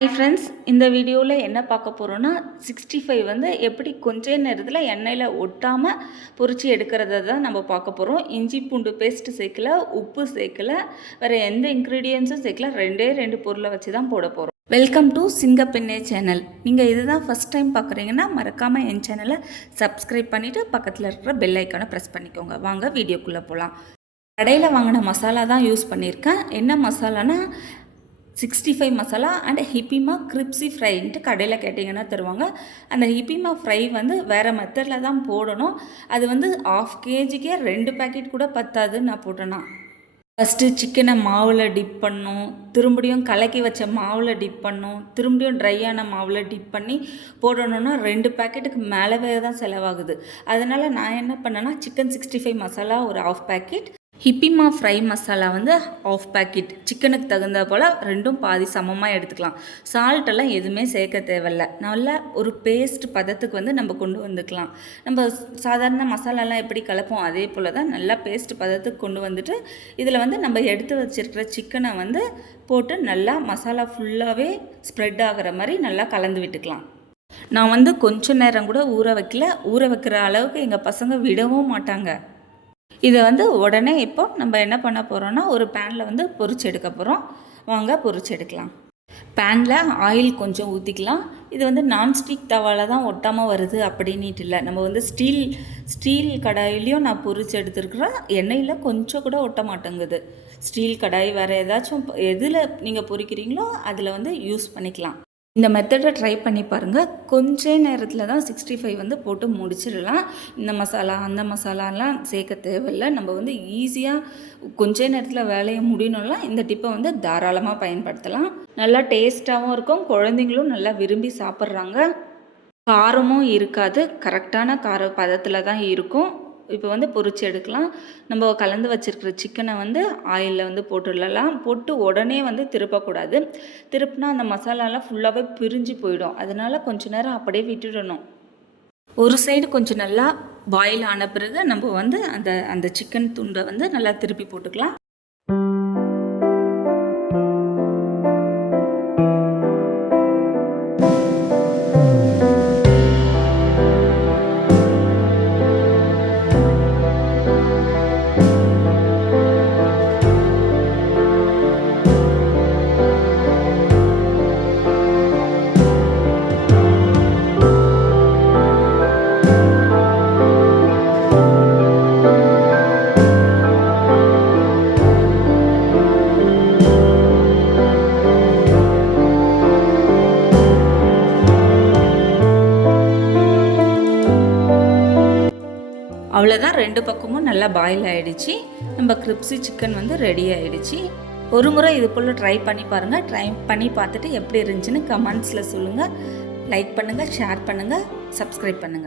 Hi friends, இந்த வீடியோவில் என்ன பார்க்க போகிறோன்னா 65 வந்து எப்படி கொஞ்ச நேரத்தில் எண்ணெயில் ஒட்டாமல் பொரிச்சு எடுக்கிறத தான் நம்ம பார்க்க போகிறோம். இஞ்சி பூண்டு பேஸ்ட்டு சேர்க்கல, உப்பு சேர்க்கல, வேறு எந்த இன்க்ரீடியன்ஸும் சேர்க்கல. ரெண்டு பொருளை வச்சு தான் போட போகிறோம். Welcome to Singappenne channel. நீங்கள் இதுதான் ஃபஸ்ட் டைம் பார்க்குறீங்கன்னா மறக்காமல் என் சேனலை சப்ஸ்கிரைப் பண்ணிவிட்டு பக்கத்தில் இருக்கிற பெல் ஐக்கானை ப்ரெஸ் பண்ணிக்கோங்க. வாங்க வீடியோக்குள்ளே போகலாம். கடையில் வாங்கின மசாலா தான் யூஸ் பண்ணியிருக்கேன். என்ன மசாலானா 65 மசாலா அண்ட் ஹிப்பிமா கிரிப்ஸி ஃப்ரைன்ட்டு கடையில் கேட்டிங்கன்னா தருவாங்க. அந்த ஹிப்பிமா ஃப்ரை வந்து வேறு மெத்தடில் தான் போடணும். அது வந்து 1/2 kgக்கே 2 பேக்கெட் கூட பத்தாதுன்னு நான் போட்டேன்னா. ஃபஸ்ட்டு சிக்கனை மாவில் டிப் பண்ணும், திரும்பியும் கலக்கி வச்ச மாவில் டிப் பண்ணும், திரும்பியும் ட்ரையான மாவில் டிப் பண்ணி போடணுன்னா 2 பேக்கெட்டுக்கு மேலவே தான் செலவாகுது. அதனால் நான் என்ன பண்ணேன்னா சிக்கன் 65 மசாலா ஒரு 1/2 பேக்கெட், ஹிப்பிமா ஃப்ரை மசாலா வந்து 1/2 பேக்கெட், சிக்கனுக்கு தகுந்த போல் ரெண்டும் பாதி சமமாக எடுத்துக்கலாம். சால்ட்டெல்லாம் எதுவுமே சேர்க்க தேவையில்ல. நல்லா ஒரு பேஸ்ட் பதத்துக்கு வந்து நம்ம கொண்டு வந்துக்கலாம். நம்ம சாதாரண மசாலாலாம் எப்படி கலப்போம் அதே போல் தான் நல்லா பேஸ்ட் பதத்துக்கு கொண்டு வந்துட்டு இதில் வந்து நம்ம எடுத்து வச்சுருக்கிற சிக்கனை வந்து போட்டு நல்லா மசாலா ஃபுல்லாகவே ஸ்ப்ரெட் ஆகிற மாதிரி நல்லா கலந்து விட்டுக்கலாம். நான் வந்து கொஞ்ச நேரம் கூட ஊற வைக்கல. ஊற வைக்கிற அளவுக்கு எங்கள் பசங்க விடவும் மாட்டாங்க. இதை வந்து உடனே இப்போ நம்ம என்ன பண்ண போகிறோன்னா ஒரு பேனில் வந்து பொரிச்சு எடுக்க போகிறோம். வாங்க பொரிச்சு எடுக்கலாம். பேனில் ஆயில் கொஞ்சம் ஊற்றிக்கலாம். இது வந்து நான்ஸ்டிக் தவாவில் தான் ஒட்டாமல் வருது அப்படின்ட்டு இல்லை. நம்ம வந்து ஸ்டீல் கடாயிலையும் நான் பொரிச்சு எடுத்துருக்குறேன். எண்ணெயில் கொஞ்சம் கூட ஒட்ட மாட்டேங்குது. ஸ்டீல் கடாய் வேறு ஏதாச்சும் எதில் நீங்கள் பொரிக்கிறீங்களோ அதில் வந்து யூஸ் பண்ணிக்கலாம். இந்த மெத்தடை ட்ரை பண்ணி பாருங்கள். கொஞ்ச நேரத்தில் தான் 65 வந்து போட்டு முடிச்சிடலாம். இந்த மசாலா அந்த மசாலாலாம் சேர்க்க தேவையில்லை. நம்ம வந்து ஈஸியாக கொஞ்ச நேரத்தில் வேலையை முடியணும்லாம் இந்த டிப்பை வந்து தாராளமாக பயன்படுத்தலாம். நல்லா டேஸ்ட்டாகவும் இருக்கும். குழந்தைங்களும் நல்லா விரும்பி சாப்பிட்றாங்க. காரமும் இருக்காது. கரெக்டான கார பதத்தில் தான் இருக்கும். இப்போ வந்து பொரிச்சு எடுக்கலாம். நம்ம கலந்து வச்சுருக்கிற சிக்கனை வந்து ஆயிலில் வந்து போட்டுடலாம். போட்டு உடனே வந்து திருப்பக்கூடாது. திருப்பினா அந்த மசாலாலாம் ஃபுல்லாகவே பிரிஞ்சு போயிடும். அதனால் கொஞ்ச நேரம் அப்படியே விட்டுடணும். ஒரு சைடு கொஞ்சம் நல்லா பாயில் ஆன பிறகு நம்ம வந்து அந்த சிக்கன் துண்டை வந்து நல்லா திருப்பி போட்டுக்கலாம். அவ்வளோதான், 2 பக்கமும் நல்லா பாயில் ஆகிடுச்சு. நம்ம கிரிப்ஸி சிக்கன் வந்து ரெடி ஆகிடுச்சு. ஒரு முறை இது போல் ட்ரை பண்ணி பாருங்கள். ட்ரை பண்ணி பார்த்துட்டு எப்படி இருந்துச்சுன்னு கமெண்ட்ஸில் சொல்லுங்கள். லைக் பண்ணுங்கள், ஷேர் பண்ணுங்கள், சப்ஸ்கிரைப் பண்ணுங்கள்.